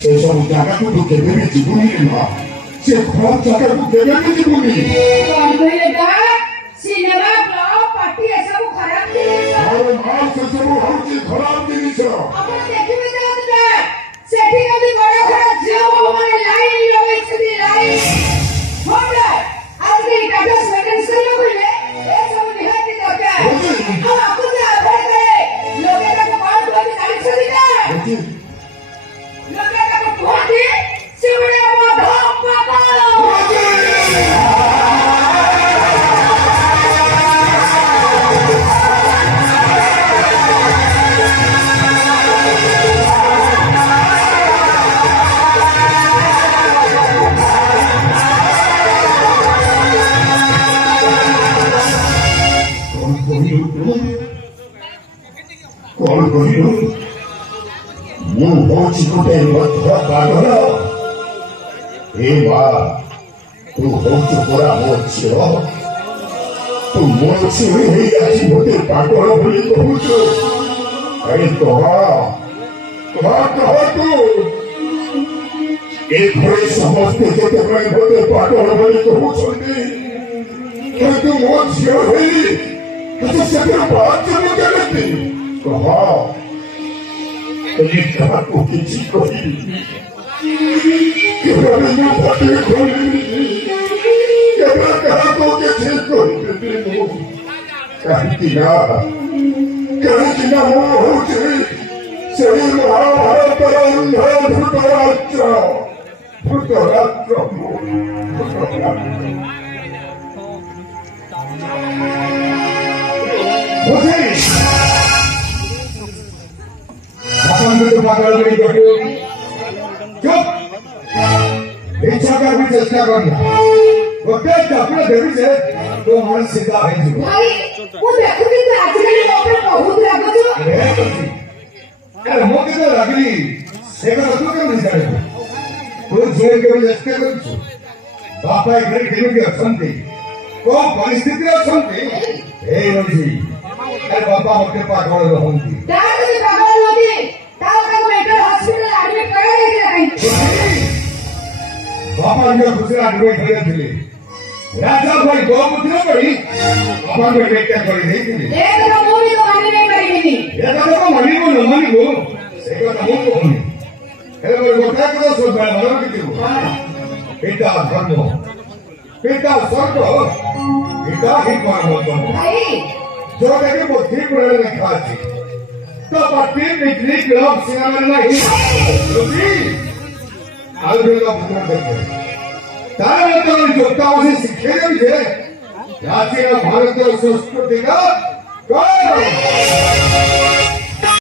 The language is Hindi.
세상 나가도 개별이 지분이구나. 제 그런 자가도 개별이 지분이. କହିଲେଟା ସିନେମା କ୍ଲବ ପାର୍ଟି ଏସବୁ ଖରାପ ଜିନିଷ ଆରେ ମା ସେସବୁ ହଉଛି ଖରାପ ଜିନିଷ। ଆପଣ ଦେଖିବେ ଯାଉଥିଲେ ସେଠି ଯଦି ବଡ ବଡ ଝିଅ ବୋହୂମାନେ ଲାଇନ ଲଗେଇଛନ୍ତି ଲାଇନ ଭୋଟ ଆଜି ଟାଟାସ୍ ମେଣ୍ଟେନ୍ସ କରିବାକୁ ହେଲେ ଏସବୁ ନିହାତି ଦରକାର ଆଉ ଆପଣଙ୍କୁ ଆଭଏଡ୍ କରେ ଲୋକେ ତାକୁ କଣ କୁହନ୍ତି ଜାଣିଛନ୍ତି ନା ଲୋକେ ତାକୁ କୁହନ୍ତି ସେ ଗୋଟେ ମଦ ପାଗଳ कौन कहलु मु होची गोटे मध्य पागल ए बा तू होची पूरा मो झियो तू मो झियो हे आछि मोटे पागल बोली कहूछु अरे कह तू ए घरे समस्त जेते मोटे पागल बोली कहूछंती କିନ୍ତୁ ମୋ ଝିଅ ହେଇ କିନ୍ତୁ ସେଥିରେ ବାହାରିଛ ମୁଁ କେମିତି କହ ଯଦି କାହାକୁ କିଛି କହିବି କେବେ ମୁଁ ଫଟେଇ ଖୋଲିବି କେବେ କାହାକୁ କିଛି କହିଦେବି ମୁଁ କାହିଁକି ନା ମୁଁ ହେଉଛି ସେହି ମହାଭାରତର ଧୃତରାଷ୍ଟ୍ର ମୁଁ तो पागल नहीं करते चुप इच्छा का भी चेष्टा करना वो पेट अपने देवी से तो हमारे सीधा है जी भाई वो देखो कि आजकल लोग बहुत लागो जो अरे मोके तो लागली से का तू क्यों नहीं जाने तू जेल के भी चेष्टा कर छु बापा एक घड़ी देवी के असंति को परिस्थिति असंति ए नजी अरे बापा मोटे पागल रहंती दार के पागल होती ताऊ का मेंटल हॉस्पिटल एडमिट करा देते हैं बापा जो दूसरा एडमिट करे थे राजा भाई गोमुद्र पड़ी बापा को एडमिट कर दी थी एक तो मूवी तो मानने नहीं पड़ेगी ये तो मनी को से को तो को नहीं है वो बता के तो सब बड़ा बड़ा की थी पिता धर्म पिता स्वर्ग पिता ही परम भाई जो देखो बुद्धि पड़े लिखा थी तो पति बिजली क्लब सिनेमा नहीं रुचि आलबेला भगवान देखो तारे तो जोता उसे सिखे भी है जाति का भारत और संस्कृति का